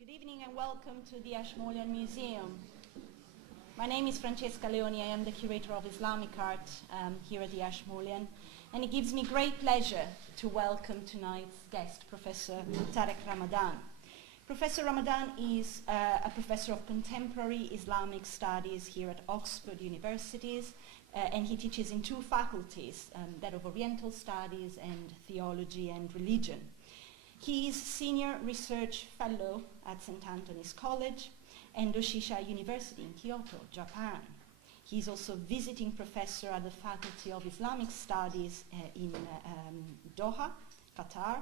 Good evening and welcome to the Ashmolean Museum. My name is Francesca Leoni. I am the curator of Islamic art here at the Ashmolean, and it gives me great pleasure to welcome tonight's guest, Professor Tariq Ramadan. Professor Ramadan is a professor of contemporary Islamic studies here at Oxford Universities, and he teaches in two faculties, that of Oriental Studies and Theology and Religion. He is Senior Research Fellow at St. Anthony's College and Doshisha University in Kyoto, Japan. He is also visiting professor at the Faculty of Islamic Studies in Doha, Qatar,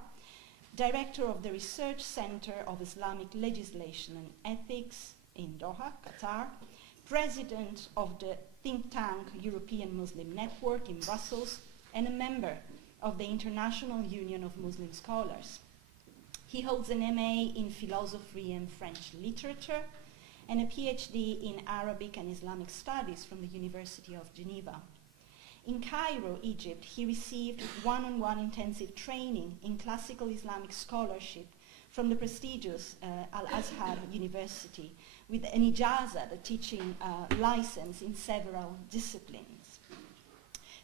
director of the Research Center of Islamic Legislation and Ethics in Doha, Qatar, president of the think tank European Muslim Network in Brussels, and a member of the International Union of Muslim Scholars. He holds an MA in philosophy and French literature and a PhD in Arabic and Islamic studies from the University of Geneva. In Cairo, Egypt, he received one-on-one intensive training in classical Islamic scholarship from the prestigious Al-Azhar University with an ijazah, the teaching license in several disciplines.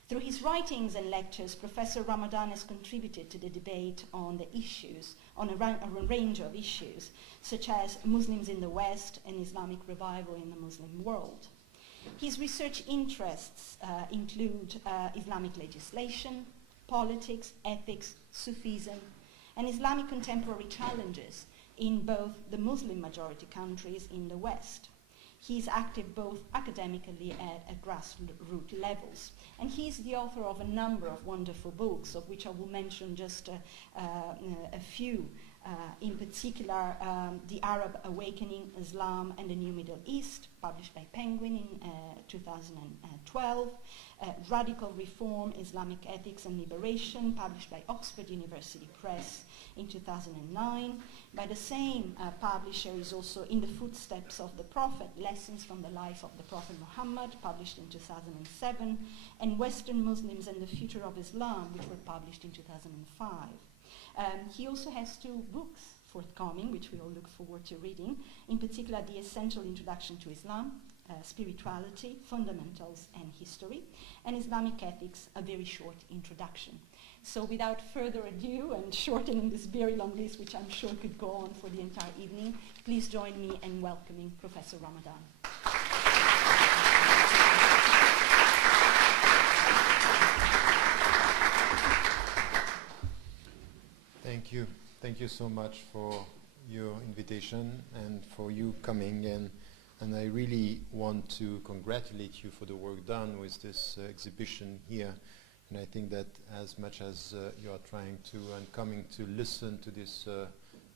Through his writings and lectures, Professor Ramadan has contributed to the debate on the issues, on a range of issues, such as Muslims in the West and Islamic revival in the Muslim world. His research interests include Islamic legislation, politics, ethics, Sufism, and Islamic contemporary challenges in both the Muslim majority countries in the West. He is active both academically at grassroots levels, and he is the author of a number of wonderful books, of which I will mention just a few. In particular, The Arab Awakening, Islam and the New Middle East, published by Penguin in 2012, Radical Reform, Islamic Ethics and Liberation, published by Oxford University Press in 2009. By the same publisher is also In the Footsteps of the Prophet, Lessons from the Life of the Prophet Muhammad, published in 2007, and Western Muslims and the Future of Islam, which were published in 2005. He also has two books forthcoming, which we all look forward to reading, in particular The Essential Introduction to Islam, Spirituality, Fundamentals and History, and Islamic Ethics, A Very Short Introduction. So without further ado, and shortening this very long list, which I'm sure could go on for the entire evening, please join me in welcoming Professor Ramadan. Thank you. Thank you so much for your invitation and for you coming in. And I really want to congratulate you for the work done with this exhibition here. And I think that as much as you are trying to and coming to listen to this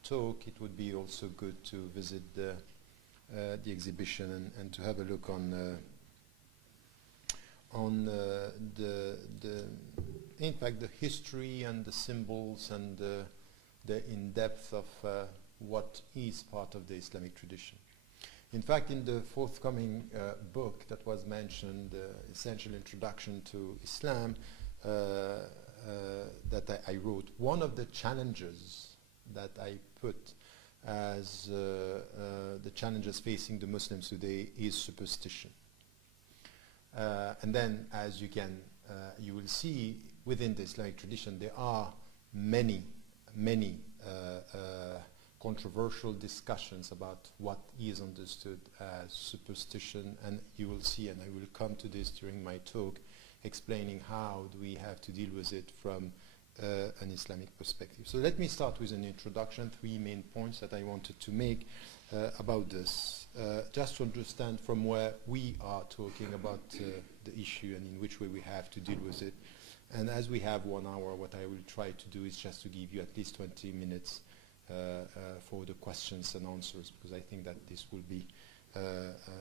talk, it would be also good to visit the exhibition and to have a look on in fact, the history and the symbols and the in-depth of what is part of the Islamic tradition. In fact, in the forthcoming book that was mentioned, Essential Introduction to Islam, that I wrote, one of the challenges that I put as the challenges facing the Muslims today is superstition. And then, as you will see, within the Islamic tradition, there are many controversial discussions about what is understood as superstition, and you will see, and I will come to this during my talk, explaining how do we have to deal with it from an Islamic perspective. So let me start with an introduction, three main points that I wanted to make about this, just to understand from where we are talking about the issue and in which way we have to deal with it. And as we have 1 hour, what I will try to do is just to give you at least 20 minutes for the questions and answers, because I think that this will be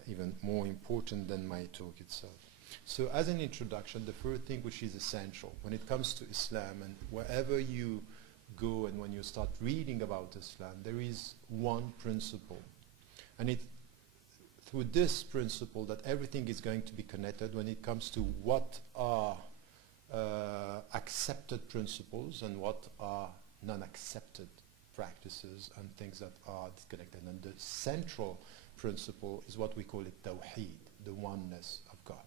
even more important than my talk itself. So as an introduction, the first thing which is essential when it comes to Islam, and wherever you go and when you start reading about Islam, there is one principle. And it's through this principle that everything is going to be connected when it comes to what are accepted principles and what are non-accepted practices and things that are disconnected. And the central principle is what we call it Tawheed, the oneness of God.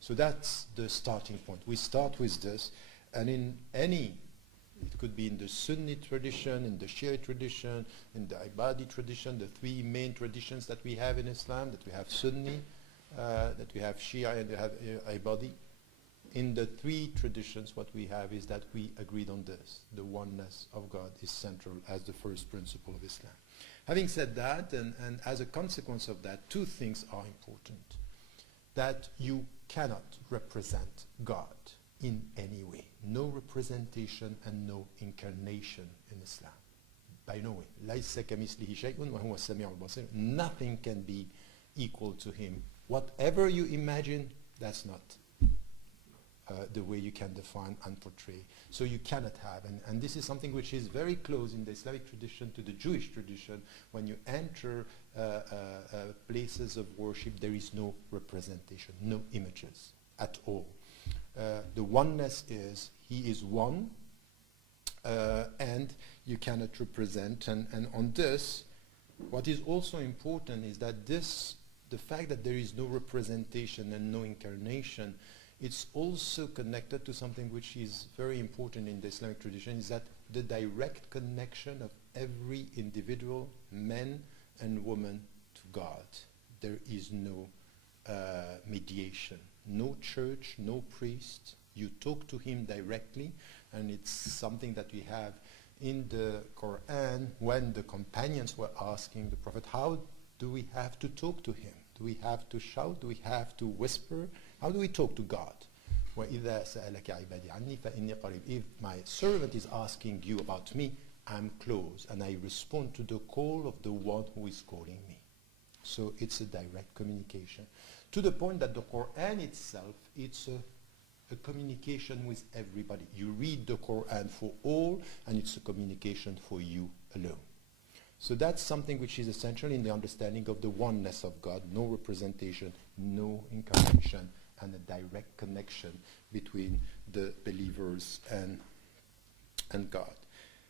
So that's the starting point. We start with this, and in any, it could be in the Sunni tradition, in the Shia tradition, in the Ibadi tradition, the three main traditions that we have in Islam, that we have Sunni, that we have Shia, and we have Ibadi. In the three traditions, what we have is that we agreed on this. The oneness of God is central as the first principle of Islam. Having said that, and as a consequence of that, two things are important. That you cannot represent God in any way. No representation and no incarnation in Islam. By no way. لَيْسَ كَمِثْلِهِ شَيْءٌ وَهُوَ السَّمِيعُ الْبَصِيرُ. Nothing can be equal to him. Whatever you imagine, that's not the way you can define and portray. So you cannot have, and this is something which is very close in the Islamic tradition to the Jewish tradition. When you enter places of worship, there is no representation, no images at all. The oneness is, he is one, and you cannot represent. And on this, what is also important is that the fact that there is no representation and no incarnation, it's also connected to something which is very important in the Islamic tradition, is that the direct connection of every individual, man and woman, to God. There is no mediation, no church, no priest. You talk to him directly, and it's something that we have in the Quran when the companions were asking the Prophet, how do we have to talk to him? Do we have to shout? Do we have to whisper? How do we talk to God? وَإِذَا سَأَلَكَ عِبَادِي عَنِّي فَإِنِّي قَرِيبٌ. If my servant is asking you about me, I'm close, and I respond to the call of the one who is calling me. So it's a direct communication. To the point that the Quran itself, it's a communication with everybody. You read the Quran for all, and it's a communication for you alone. So that's something which is essential in the understanding of the oneness of God. No representation, no incarnation, and a direct connection between the believers and God.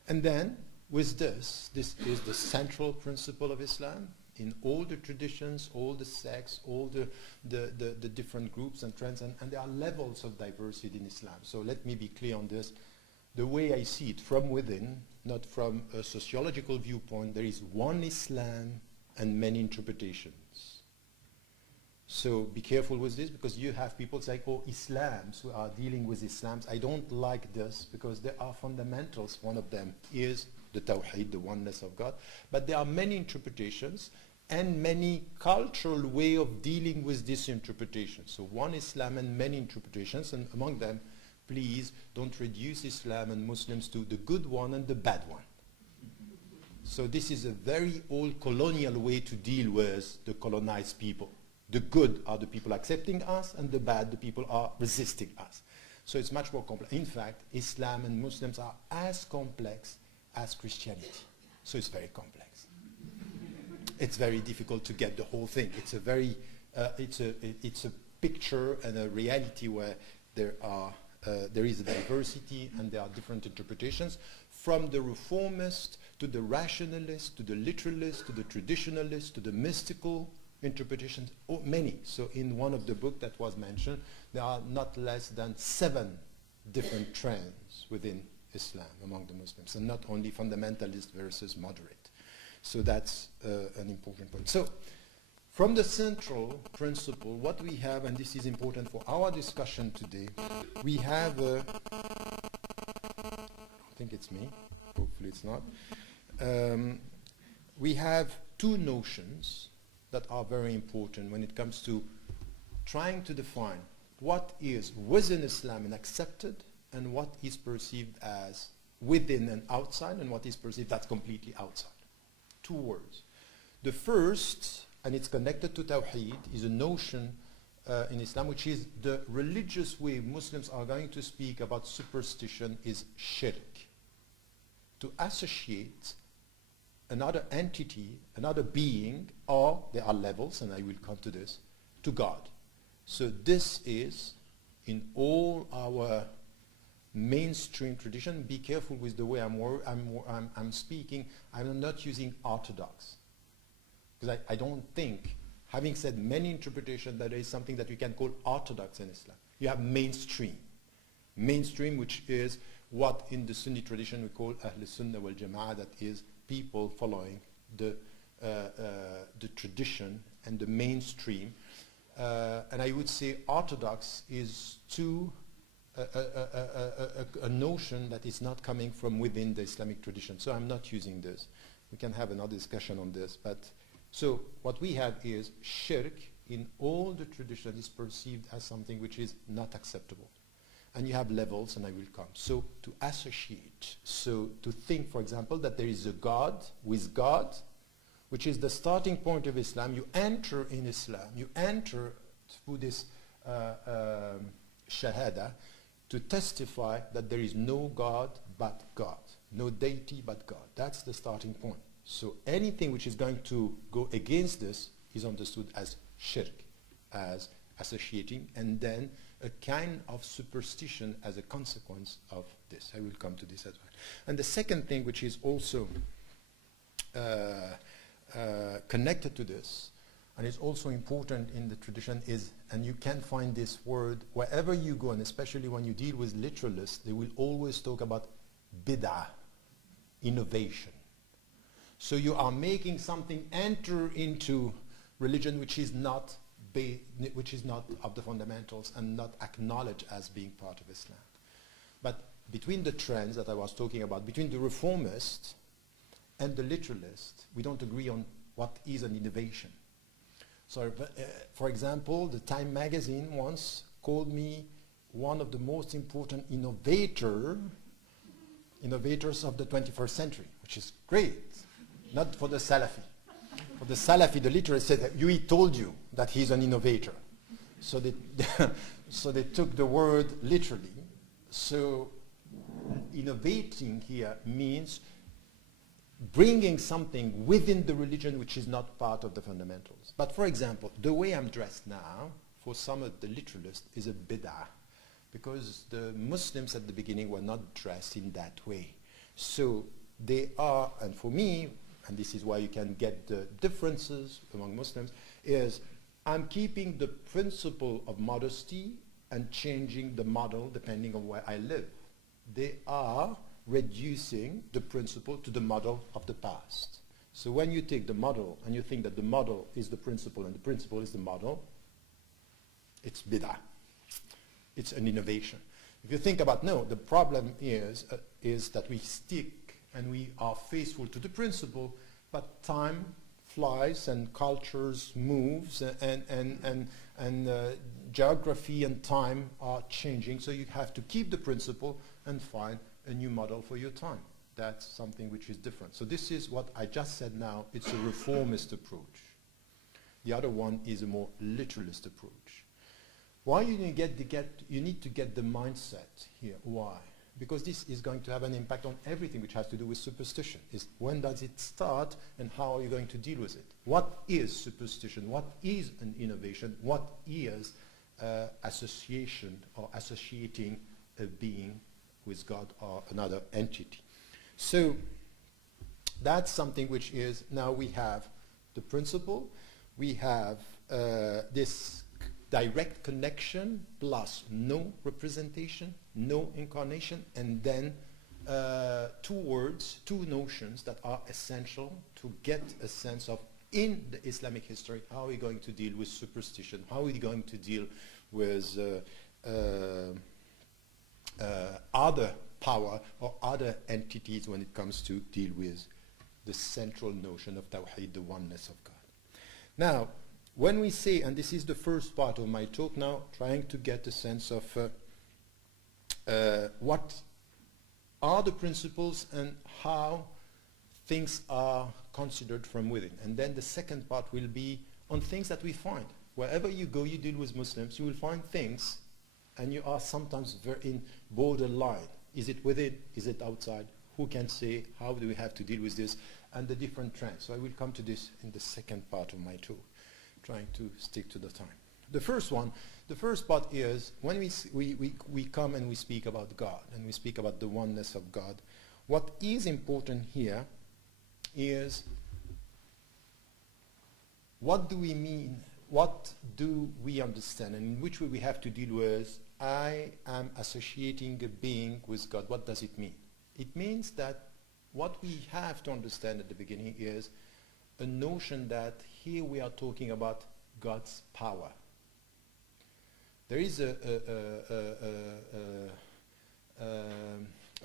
And then, with this is the central principle of Islam. In all the traditions, all the sects, all the different groups and trends, and there are levels of diversity in Islam. So let me be clear on this. The way I see it from within, not from a sociological viewpoint, there is one Islam and many interpretations. So be careful with this, because you have people say, oh, Islams who are dealing with Islams. I don't like this because there are fundamentals. One of them is the Tawheed, the oneness of God. But there are many interpretations and many cultural way of dealing with this interpretation. So one Islam and many interpretations, and among them, please don't reduce Islam and Muslims to the good one and the bad one. So this is a very old colonial way to deal with the colonized people. The good are the people accepting us, and the bad, the people are resisting us. So it's much more complex. In fact, Islam and Muslims are as complex as Christianity. So it's very complex. It's very difficult to get the whole thing. It's a very, it's a picture and a reality where there is a diversity and there are different interpretations, from the reformist to the rationalist to the literalist to the traditionalist to the mystical interpretations, many. So in one of the books that was mentioned, there are not less than 7 different trends within Islam among the Muslims, and not only fundamentalist versus moderate. So that's an important point. So from the central principle, what we have, and this is important for our discussion today, we have, I think it's me, hopefully it's not, we have 2 notions that are very important when it comes to trying to define what is within Islam and accepted, and what is perceived as within and outside, and what is perceived as completely outside. 2 words. The first, and it's connected to Tawheed, is a notion in Islam, which is the religious way Muslims are going to speak about superstition is shirk. To associate another entity, another being, or there are levels, and I will come to this, to God. So this is, in all our mainstream tradition. Be careful with the way I'm speaking. I'm not using orthodox, because I don't think, having said many interpretations, that there is something that we can call orthodox in Islam. You have mainstream. Mainstream, which is what in the Sunni tradition we call Ahl Sunnah wal Jama'ah, that is people following the tradition and the mainstream. And I would say orthodox is a notion that is not coming from within the Islamic tradition. So I'm not using this. We can have another discussion on this. But so what we have is shirk in all the tradition is perceived as something which is not acceptable. And you have levels, and I will come. So to associate, so to think, for example, that there is a God with God, which is the starting point of Islam. You enter in Islam, you enter through this shahada to testify that there is no God but God, no deity but God. That's the starting point. So anything which is going to go against this is understood as shirk, as associating, and then a kind of superstition as a consequence of this. I will come to this as well. And the second thing, which is also connected to this, and is also important in the tradition, is, and you can find this word wherever you go, and especially when you deal with literalists, they will always talk about bid'ah, innovation. So you are making something enter into religion which is not of the fundamentals and not acknowledged as being part of Islam. But between the trends that I was talking about, between the reformist and the literalist, we don't agree on what is an innovation. So, for example, the Time magazine once called me one of the most important innovators of the 21st century, which is great, not for the Salafi. For the Salafi, the literalist said that he told you that he's an innovator. So they, so they took the word literally. So innovating here means bringing something within the religion which is not part of the fundamentals. But for example, the way I'm dressed now, for some of the literalists, is a bid'ah, because the Muslims at the beginning were not dressed in that way. So they are, and for me, and this is why you can get the differences among Muslims, is I'm keeping the principle of modesty and changing the model depending on where I live. They are reducing the principle to the model of the past. So when you take the model and you think that the model is the principle and the principle is the model, it's bid'ah. It's an innovation. If you think about, no, the problem is that we stick and we are faithful to the principle, but time flies and cultures moves and geography and time are changing, so you have to keep the principle and find a new model for your time. That's something which is different. So this is what I just said now. It's a reformist approach. The other one is a more literalist approach. Why you need to get the mindset here. Why? Because this is going to have an impact on everything which has to do with superstition. Is when does it start and how are you going to deal with it? What is superstition? What is an innovation? What is association or associating a being with God or another entity? So that's something which is, now we have the principle, we have this direct connection plus no representation, no incarnation, and then two notions that are essential to get a sense of, in the Islamic history, how are we going to deal with superstition, how are we going to deal with other power or other entities when it comes to deal with the central notion of Tawheed, the oneness of God. Now, when we say, and this is the first part of my talk now, trying to get a sense of what are the principles and how things are considered from within. And then the second part will be on things that we find. Wherever you go, you deal with Muslims, you will find things, and you are sometimes very in borderline. Is it within? Is it outside? Who can say? How do we have to deal with this? And the different trends. So I will come to this in the second part of my talk, trying to stick to the time. The first part is when we come and we speak about God and we speak about the oneness of God, what is important here is what do we mean, what do we understand, and in which way we have to deal with I am associating a being with God. What does it mean? It means that what we have to understand at the beginning is a notion that here we are talking about God's power. There is a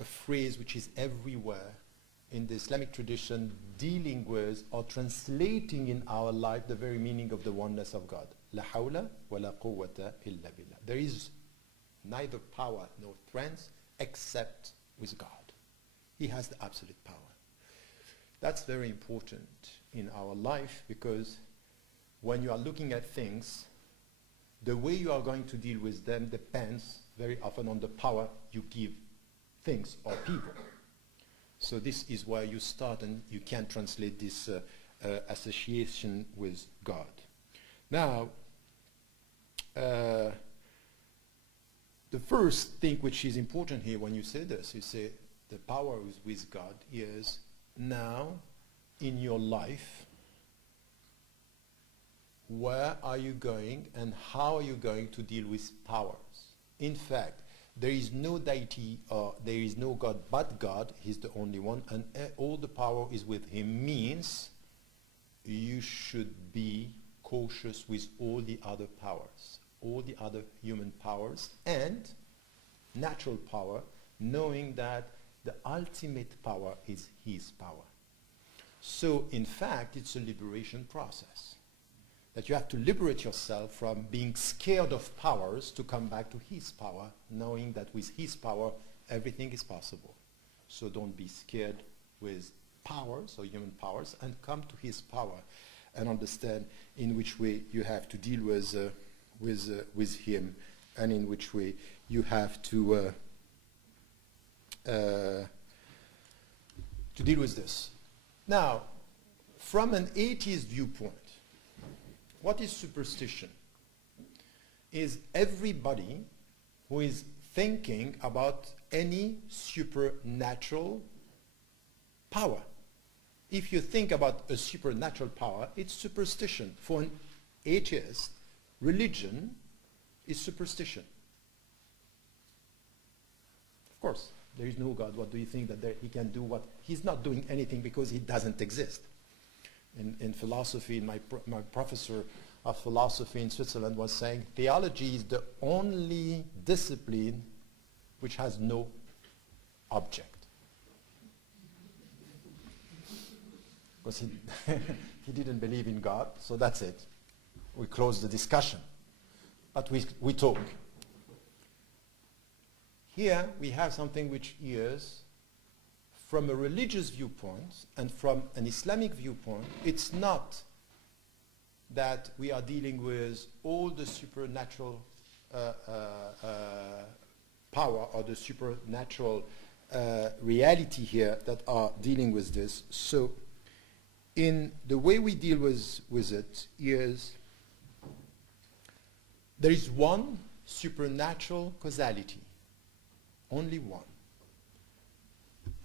phrase which is everywhere in the Islamic tradition dealing with or translating in our life the very meaning of the oneness of God. La hawla wa la quwwata illa billah. There is neither power nor strength except with God. He has the absolute power. That's very important in our life because when you are looking at things, the way you are going to deal with them depends very often on the power you give things or people. So this is where you start and you can translate this association with God. Now, the first thing which is important here when you say this, you say the power is with God is now in your life, where are you going and how are you going to deal with powers? In fact, there is no deity or there is no God but God. He's the only one, and all the power is with him, means you should be cautious with all the other powers, all the other human powers and natural power, knowing that the ultimate power is his power. So in fact, it's a liberation process. That you have to liberate yourself from being scared of powers to come back to his power, knowing that with his power, everything is possible. So don't be scared with powers or human powers and come to his power and understand in which way you have to deal with him and in which way you have to deal with this. Now, from an atheist viewpoint, what is superstition? Is everybody who is thinking about any supernatural power. If you think about a supernatural power, it's superstition. For an atheist, religion is superstition. Of course, there is no God. What do you think that he can do? What he's not doing anything because he doesn't exist. In philosophy, my professor of philosophy in Switzerland was saying theology is the only discipline which has no object. Because he didn't believe in God, so that's it. We close the discussion. But we talk. Here we have something which is, from a religious viewpoint and from an Islamic viewpoint, it's not that we are dealing with all the supernatural power or the supernatural reality here that are dealing with this. So in the way we deal with it is there is one supernatural causality, only one.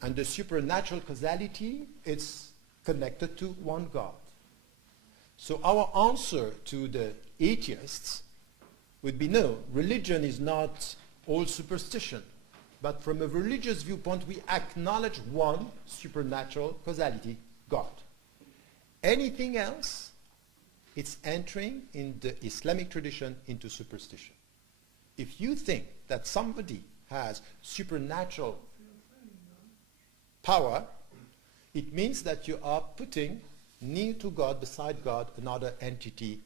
And the supernatural causality is connected to one God. So our answer to the atheists would be no, religion is not all superstition. But from a religious viewpoint, we acknowledge one supernatural causality, God. Anything else, it's entering in the Islamic tradition into superstition. If you think that somebody has supernatural power, it means that you are putting near to God, beside God, another entity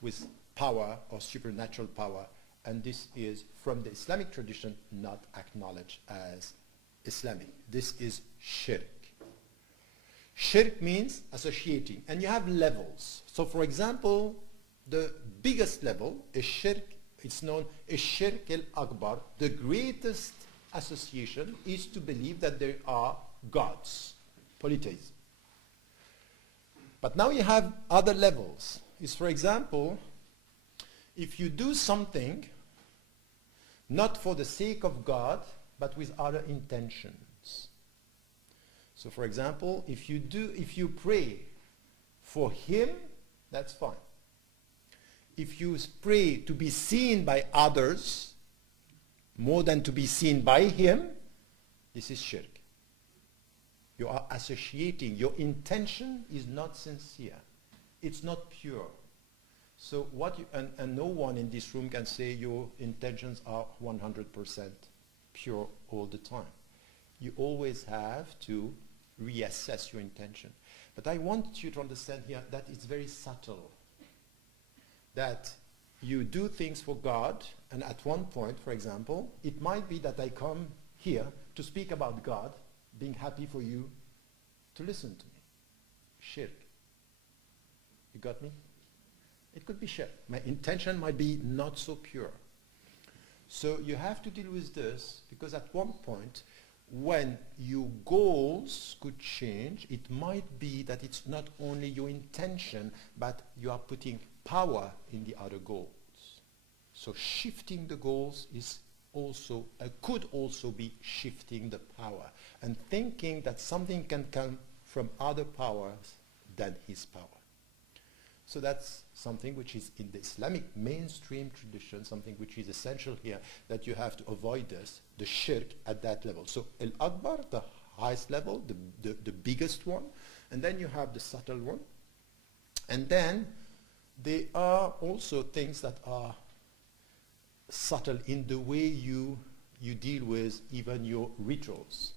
with power or supernatural power, and this is, from the Islamic tradition, not acknowledged as Islamic. This is shirk. Shirk means associating, and you have levels. So for example, the biggest level is shirk, it's known as shirk al-akbar. The greatest association is to believe that there are gods, polytheism. But now you have other levels. Is, for example, if you do something not for the sake of God, but with other intentions. So for example, if you pray for him, that's fine. If you pray to be seen by others more than to be seen by him, this is shirk. You are associating. Your intention is not sincere. It's not pure. So and no one in this room can say your intentions are 100% pure all the time. You always have to reassess your intention. But I want you to understand here that it's very subtle. That you do things for God, and at one point, for example, it might be that I come here to speak about God, being happy for you to listen to me. Shirk. You got me? It could be shirk. My intention might be not so pure. So you have to deal with this, because at one point, when your goals could change, it might be that it's not only your intention, but you are putting power in the other goals. So shifting the goals is also could also be shifting the power and thinking that something can come from other powers than his power. So that's something which is in the Islamic mainstream tradition, something which is essential here, that you have to avoid this, the shirk at that level. So Al-Akbar, the highest level, the biggest one, and then you have the subtle one. And then there are also things that are subtle in the way you deal with even your rituals.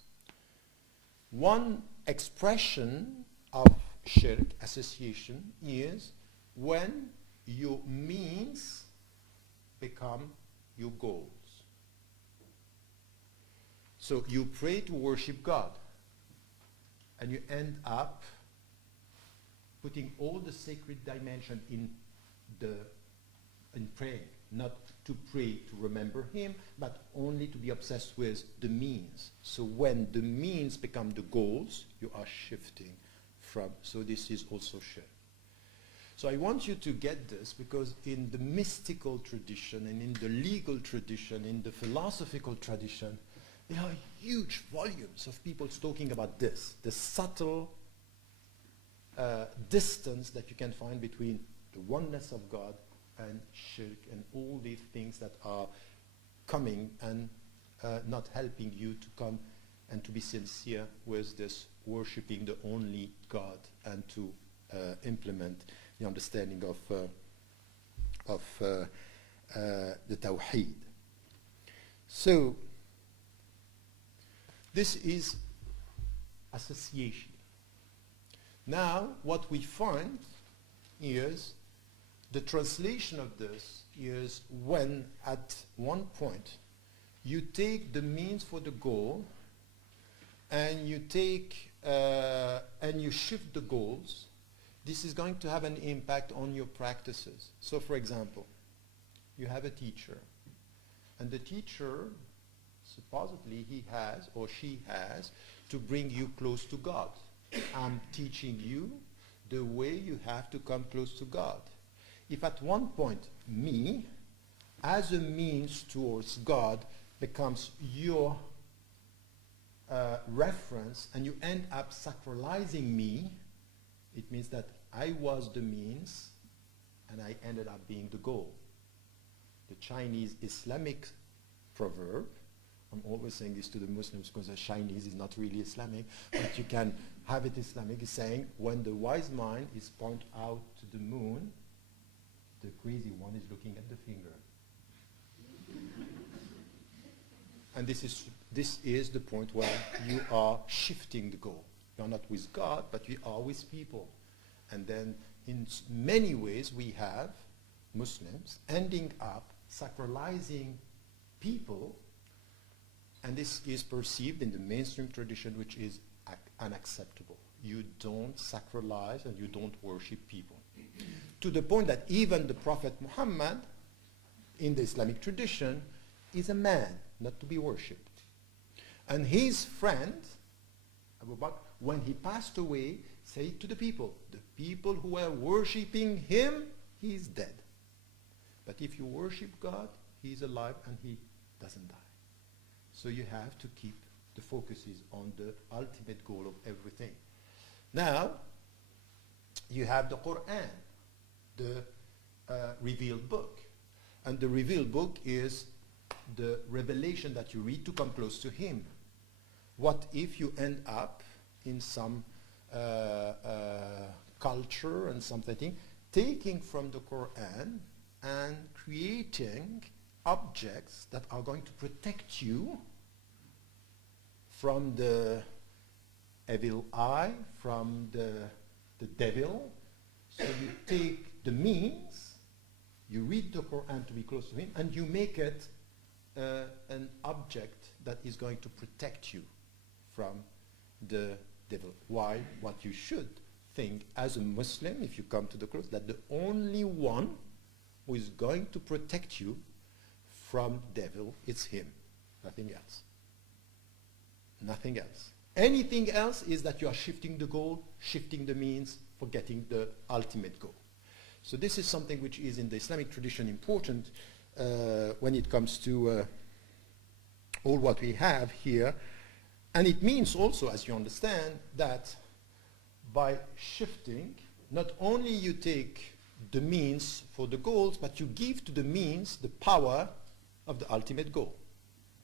One expression of shirk association is when your means become your goals. So you pray to worship God, and you end up putting all the sacred dimension in praying, not to pray to remember him, but only to be obsessed with the means. So when the means become the goals, you are shifting from. So this is also shirk. So I want you to get this, because in the mystical tradition and in the legal tradition, in the philosophical tradition, there are huge volumes of people talking about this, the subtle distance that you can find between the oneness of God and shirk and all these things that are coming and not helping you to come and to be sincere with this worshipping the only God and to implement the understanding of the Tawheed. So this is association. Now what we find is the translation of this is when at one point you take the means for the goal and you take and you shift the goals. This is going to have an impact on your practices. So for example, you have a teacher, and the teacher supposedly he has or she has to bring you close to God. I'm teaching you the way you have to come close to God. If at one point me, as a means towards God, becomes your reference, and you end up sacralizing me, it means that I was the means and I ended up being the goal. The Chinese Islamic proverb, I'm always saying this to the Muslims because the Chinese is not really Islamic, but you can have it Islamic, is saying when the wise mind is pointed out to the moon, the crazy one is looking at the finger. And this is the point where you are shifting the goal. You are not with God, but we are with people. And then in many ways we have Muslims ending up sacralizing people, and this is perceived in the mainstream tradition, which is unacceptable. You don't sacralize and you don't worship people. To the point that even the Prophet Muhammad, in the Islamic tradition, is a man, not to be worshipped. And his friend, Abu Bakr, when he passed away, said to the people who were worshipping him, he is dead. But if you worship God, He is alive and He doesn't die. So you have to keep the focuses on the ultimate goal of everything. Now, you have the Quran, the revealed book. And the revealed book is the revelation that you read to come close to Him. What if you end up in some culture and something, taking from the Quran and creating objects that are going to protect you from the evil eye, from the devil. So you take the means, you read the Quran to be close to Him, and you make it an object that is going to protect you from the devil. Why? What you should think as a Muslim, if you come to the cross, that the only one who is going to protect you from devil is Him, nothing else. Nothing else. Anything else is that you are shifting the goal, shifting the means, forgetting the ultimate goal. So this is something which is in the Islamic tradition important when it comes to all what we have here. And it means also, as you understand, that by shifting, not only you take the means for the goals, but you give to the means the power of the ultimate goal.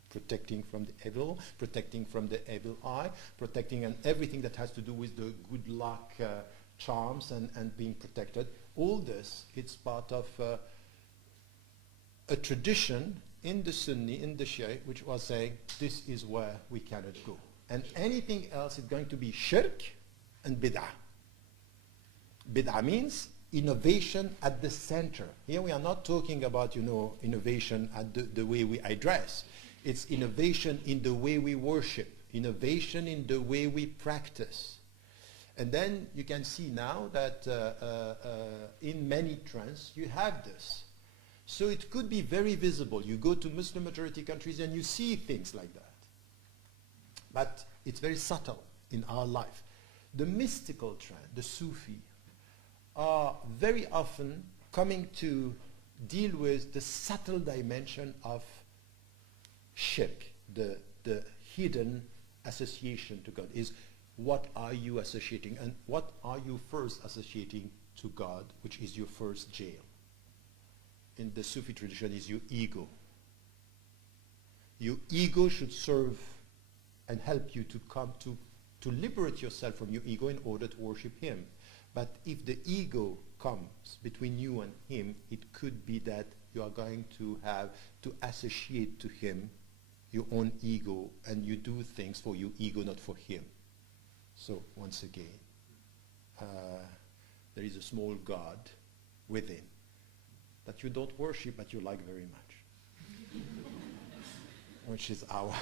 Protecting from the evil, protecting from the evil eye, protecting and everything that has to do with the good luck charms and being protected. All this, it's part of a tradition in the Sunni, in the Shia, which was saying, this is where we cannot go. And anything else is going to be shirk and bid'ah. Bid'ah means innovation at the center. Here we are not talking about, innovation at the way we dress. It's innovation in the way we worship, innovation in the way we practice. And then you can see now that in many trends you have this. So it could be very visible. You go to Muslim majority countries and you see things like that. But it's very subtle in our life. The mystical trend, the Sufi, are very often coming to deal with the subtle dimension of shirk, the hidden association to God. Is what are you associating, and what are you first associating to God, which is your first jail. In the Sufi tradition is your ego. Your ego should serve and help you to come to liberate yourself from your ego in order to worship Him. But if the ego comes between you and Him, it could be that you are going to have to associate to Him your own ego, and you do things for your ego, not for Him. So once again, there is a small God within that you don't worship, but you like very much, which is our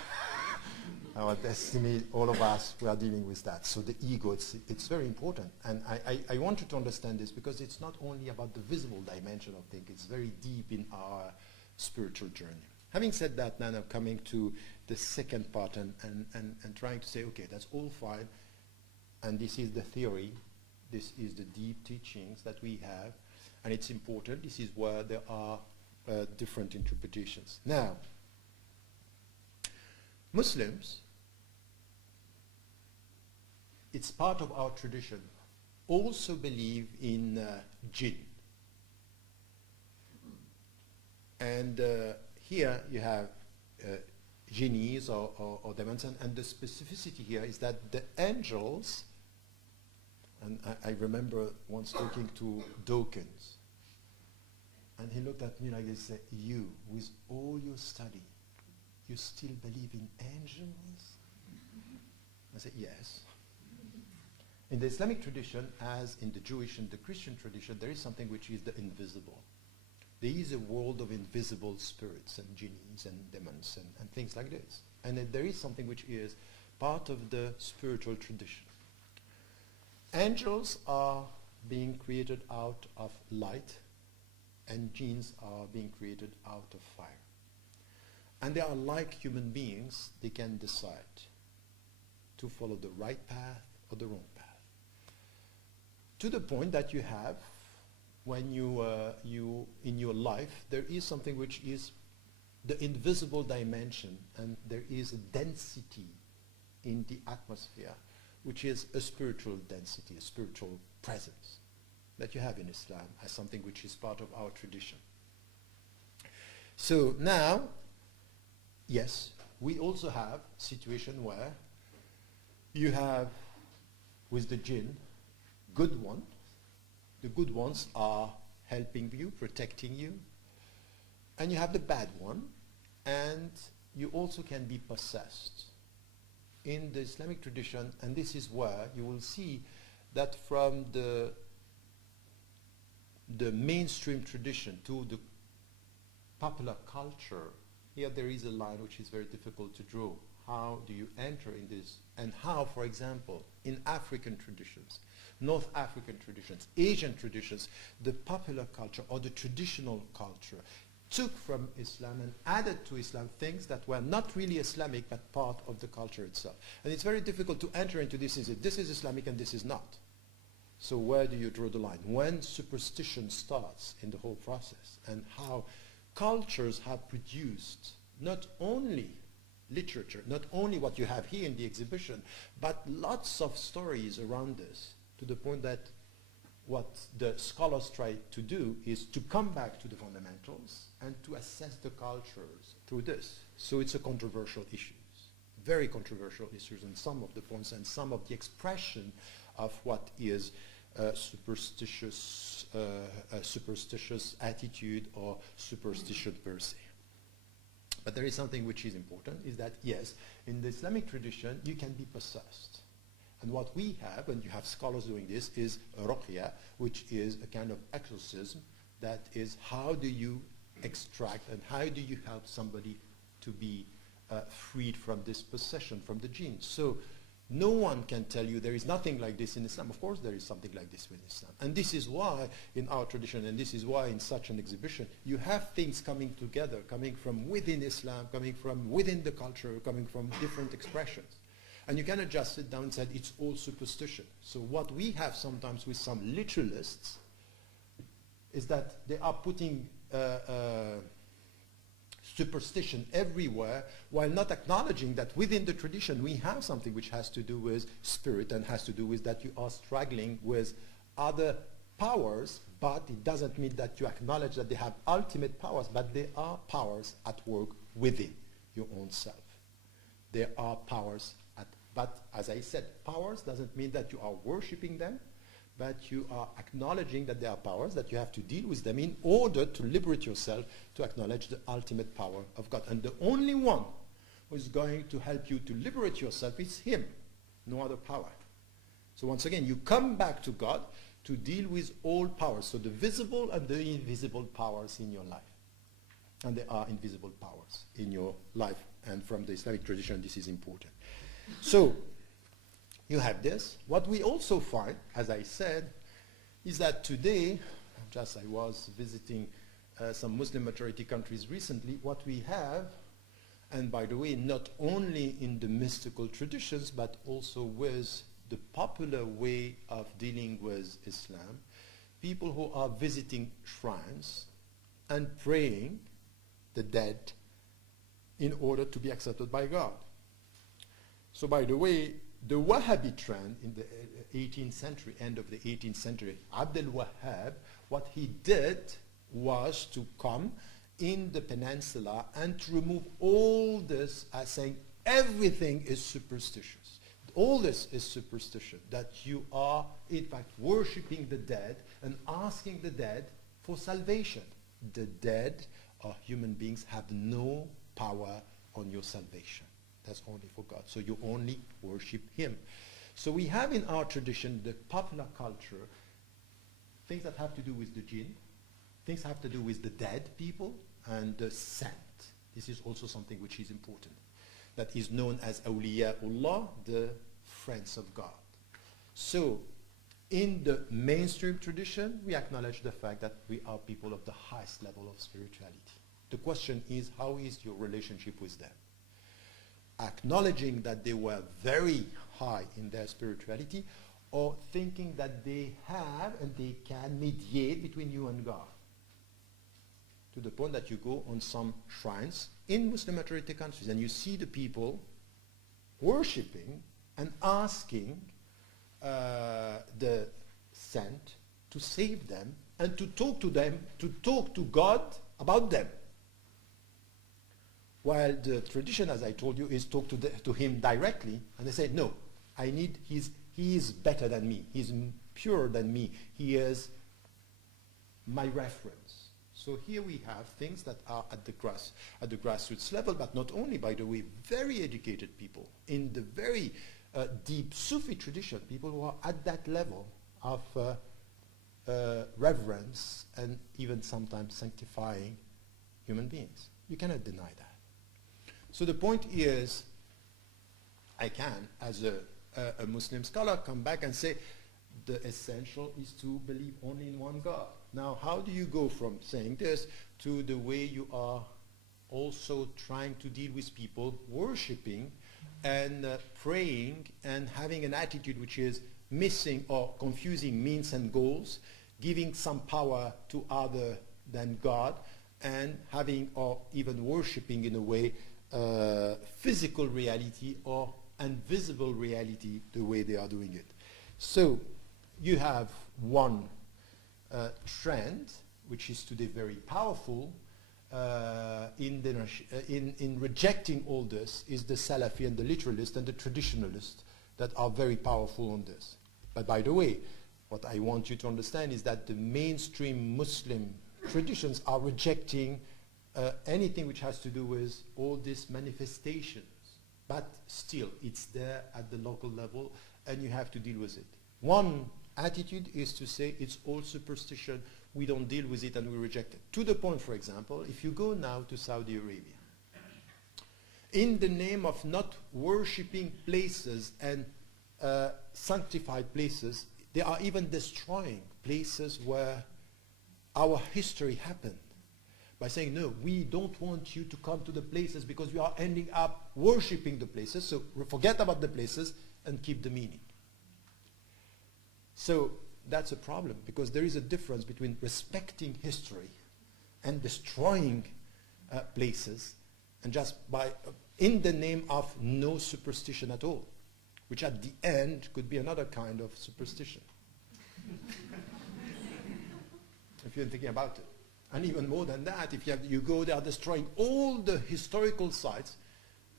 destiny. All of us, we are dealing with that. So the ego, it's very important. And I want you to understand this, because it's not only about the visible dimension of things, it's very deep in our spiritual journey. Having said that, now I'm coming to the second part and trying to say, okay, that's all fine. And this is the theory. This is the deep teachings that we have. And it's important. This is where there are different interpretations. Now, Muslims, it's part of our tradition, also believe in jinn. And here you have genies or demons, and the specificity here is that the angels, and I remember once talking to Dawkins, and he looked at me like this, said, you, with all your study, you still believe in angels? I said, yes. In the Islamic tradition, as in the Jewish and the Christian tradition, there is something which is the invisible. There is a world of invisible spirits and genies and demons and things like this. And then there is something which is part of the spiritual tradition. Angels are being created out of light, and jinns are being created out of fire. And they are like human beings. They can decide to follow the right path or the wrong path. To the point that you have when you in your life, there is something which is the invisible dimension, and there is a density in the atmosphere, which is a spiritual density, a spiritual presence that you have in Islam as something which is part of our tradition. So now, yes, we also have a situation where you have, with the jinn, good one. The good ones are helping you, protecting you. And you have the bad one, and you also can be possessed. In the Islamic tradition, and this is where you will see that from the mainstream tradition to the popular culture, here there is a line which is very difficult to draw. How do you enter in this? And how, for example, in African traditions, North African traditions, Asian traditions, the popular culture or the traditional culture took from Islam and added to Islam things that were not really Islamic but part of the culture itself. And it's very difficult to enter into this. This is Islamic and this is not. So where do you draw the line? When superstition starts in the whole process, and how cultures have produced not only literature, not only what you have here in the exhibition, but lots of stories around this, to the point that what the scholars try to do is to come back to the fundamentals and to assess the cultures through this. So it's a controversial issue, very controversial issues in some of the points and some of the expression of what is superstitious attitude or superstition per se. But there is something which is important, is that yes, in the Islamic tradition you can be possessed. And what we have, and you have scholars doing this, is ruqya, which is a kind of exorcism. That is, how do you extract and how do you help somebody to be freed from this possession, from the jinn? So no one can tell you there is nothing like this in Islam. Of course there is something like this with Islam. And this is why in our tradition, and this is why in such an exhibition, you have things coming together, coming from within Islam, coming from within the culture, coming from different expressions. And you cannot just sit down and say it's all superstition. So what we have sometimes with some literalists is that they are putting superstition everywhere while not acknowledging that within the tradition we have something which has to do with spirit and has to do with that you are struggling with other powers, but it doesn't mean that you acknowledge that they have ultimate powers, but they are powers at work within your own self. There are powers but as I said, powers doesn't mean that you are worshipping them, but you are acknowledging that there are powers, that you have to deal with them in order to liberate yourself, to acknowledge the ultimate power of God. And the only one who is going to help you to liberate yourself is Him, no other power. So once again, you come back to God to deal with all powers, so the visible and the invisible powers in your life. And there are invisible powers in your life, and from the Islamic tradition this is important. So you have this. What we also find, as I said, is that today, just I was visiting some Muslim majority countries recently, what we have, and by the way, not only in the mystical traditions, but also with the popular way of dealing with Islam, people who are visiting shrines and praying the dead in order to be accepted by God. So by the way, the Wahhabi trend in the 18th century, end of the 18th century, Abdul Wahhab, what he did was to come in the peninsula and to remove all this as saying everything is superstitious. All this is superstition, that you are in fact worshipping the dead and asking the dead for salvation. The dead or human beings have no power on your salvation. That's only for God. So you only worship Him. So we have in our tradition, the popular culture, things that have to do with the jinn, things have to do with the dead people, and the saint. This is also something which is important. That is known as Awliyaullah, the friends of God. So in the mainstream tradition, we acknowledge the fact that we are people of the highest level of spirituality. The question is, how is your relationship with them? Acknowledging that they were very high in their spirituality, or thinking that they have and they can mediate between you and God. To the point that you go on some shrines in Muslim majority countries and you see the people worshipping and asking the saint to save them and to talk to them, to talk to God about them. While the tradition, as I told you, is talk to him directly, and they say, no, he is better than me, he is purer than me, he is my reference. So here we have things that are at the grassroots level, but not only, by the way, very educated people in the very deep Sufi tradition, people who are at that level of reverence and even sometimes sanctifying human beings. You cannot deny that. So the point is, I can, as a Muslim scholar, come back and say, the essential is to believe only in one God. Now, how do you go from saying this to the way you are also trying to deal with people worshipping and praying and having an attitude which is missing or confusing means and goals, giving some power to other than God, and having or even worshipping in a way physical reality or invisible reality the way they are doing it. So you have one trend which is today very powerful in rejecting all this is the Salafi and the literalist and the traditionalist that are very powerful on this. But by the way, what I want you to understand is that the mainstream Muslim traditions are rejecting anything which has to do with all these manifestations. But still, it's there at the local level, and you have to deal with it. One attitude is to say it's all superstition, we don't deal with it and we reject it. To the point, for example, if you go now to Saudi Arabia, in the name of not worshipping places and sanctified places, they are even destroying places where our history happened by saying, no, we don't want you to come to the places because we are ending up worshipping the places, so forget about the places and keep the meaning. So that's a problem, because there is a difference between respecting history and destroying places, and just in the name of no superstition at all, which at the end could be another kind of superstition. If you're thinking about it. And even more than that, if you go, they are destroying all the historical sites,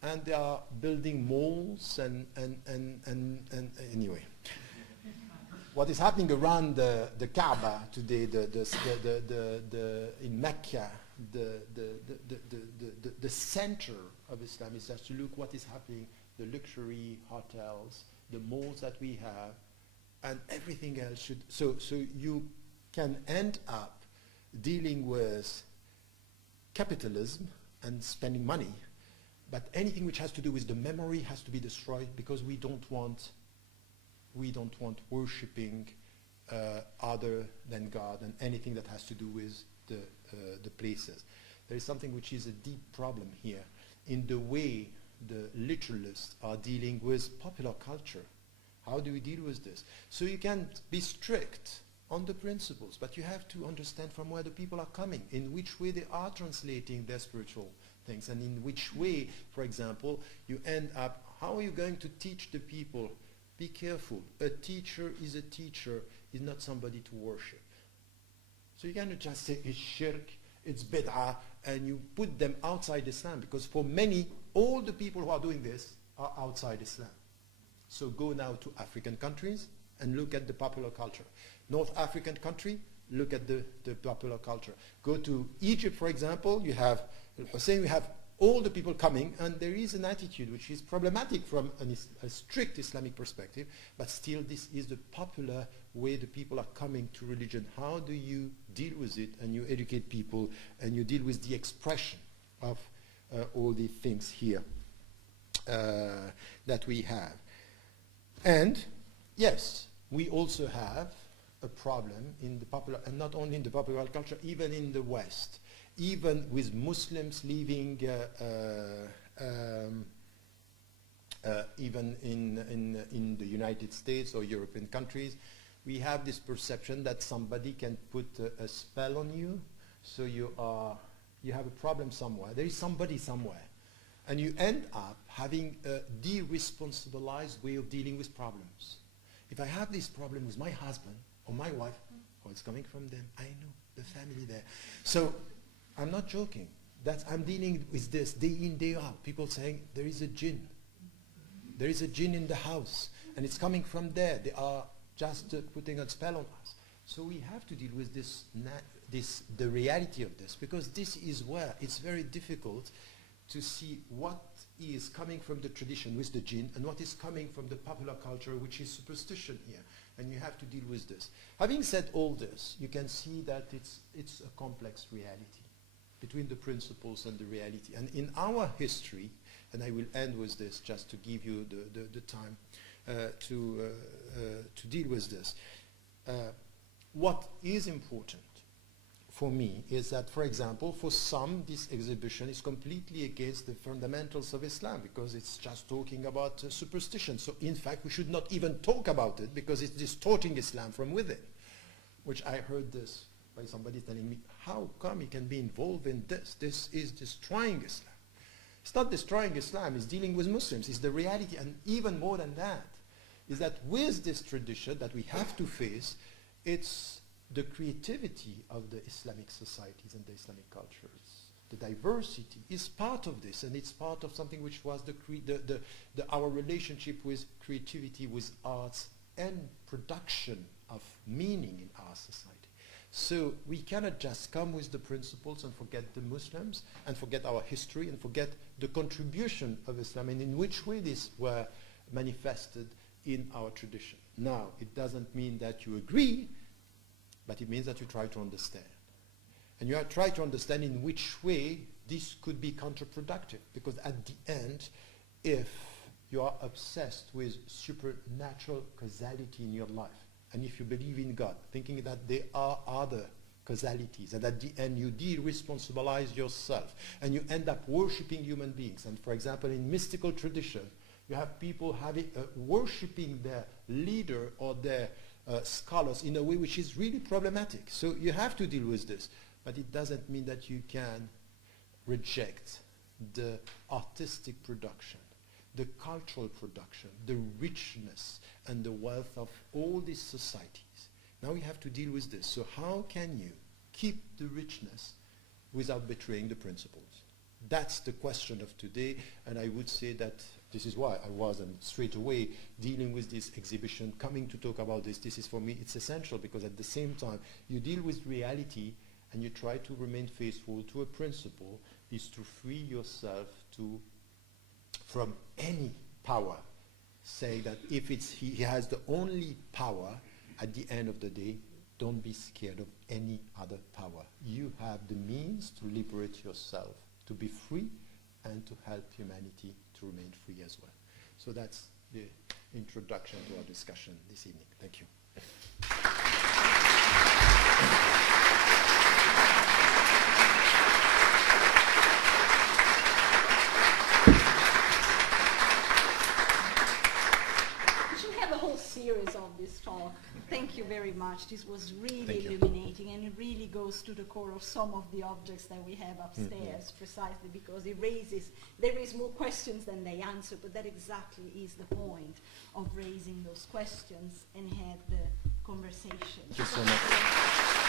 and they are building malls and anyway. What is happening around the Kaaba today, in Mecca, the center of Islam is just to look what is happening, the luxury hotels, the malls that we have, and everything else should. So you can end up dealing with capitalism and spending money, but anything which has to do with the memory has to be destroyed, because we don't want worshipping other than God and anything that has to do with the places. There is something which is a deep problem here in the way the literalists are dealing with popular culture. How do we deal with this? So you can be strict on the principles, but you have to understand from where the people are coming, in which way they are translating their spiritual things, and in which way, for example, you end up, how are you going to teach the people? Be careful. A teacher is not somebody to worship. So you cannot just say it's shirk, it's bid'ah, and you put them outside Islam, because for many, all the people who are doing this are outside Islam. So go now to African countries and look at the popular culture. North African country, look at the popular culture. Go to Egypt, for example, you have Hussein, you have all the people coming, and there is an attitude which is problematic from a strict Islamic perspective, but still this is the popular way the people are coming to religion. How do you deal with it, and you educate people, and you deal with the expression of all these things here that we have. And yes, we also have a problem in the popular, and not only in the popular culture, even in the West, even with Muslims leaving even in the United States or European countries, we have this perception that somebody can put a spell on you, so you have a problem somewhere. There is somebody somewhere. And you end up having a de-responsibilized way of dealing with problems. If I have this problem with my husband or my wife, oh, it's coming from them. I know, the family there. So I'm not joking. I'm dealing with this day in, day out. People saying, there is a jinn. There is a jinn in the house. And it's coming from there. They are just putting a spell on us. So we have to deal with the reality of this, because this is where it's very difficult to see what is coming from the tradition with the jinn and what is coming from the popular culture, which is superstition here. And you have to deal with this. Having said all this, you can see that it's a complex reality between the principles and the reality. And in our history, and I will end with this just to give you the time to deal with this. What is important for me is that, for example, for some, this exhibition is completely against the fundamentals of Islam, because it's just talking about superstition. So in fact, we should not even talk about it, because it's distorting Islam from within, which I heard this by somebody telling me, how come he can be involved in this? This is destroying Islam. It's not destroying Islam, it's dealing with Muslims, it's the reality. And even more than that, is that with this tradition that we have to face, it's the creativity of the Islamic societies and the Islamic cultures. The diversity is part of this, and it's part of something which was our relationship with creativity, with arts, and production of meaning in our society. So we cannot just come with the principles and forget the Muslims, and forget our history, and forget the contribution of Islam, and in which way these were manifested in our tradition. Now, it doesn't mean that you agree, but it means that you try to understand. And you try to understand in which way this could be counterproductive. Because at the end, if you are obsessed with supernatural causality in your life, and if you believe in God, thinking that there are other causalities, and at the end you de-responsibilize yourself, and you end up worshipping human beings. And for example, in mystical tradition, you have people worshipping their leader or their scholars in a way which is really problematic. So you have to deal with this. But it doesn't mean that you can reject the artistic production, the cultural production, the richness and the wealth of all these societies. Now we have to deal with this. So how can you keep the richness without betraying the principles? That's the question of today, and I would say that this is why I wasn't straight away dealing with this exhibition, coming to talk about this. This is, for me, it's essential, because at the same time, you deal with reality and you try to remain faithful to a principle, is to free yourself from any power, saying that if he has the only power, at the end of the day, don't be scared of any other power. You have the means to liberate yourself, to be free, and to help humanity to remain free as well. So that's the introduction to our discussion this evening. Thank you. We should have a whole series of this talk. Thank you very much. This was really Thank illuminating, and it really goes to the core of some of the objects that we have upstairs, precisely because it there is more questions than they answer, but that exactly is the point of raising those questions and have the conversation. Thank you so much.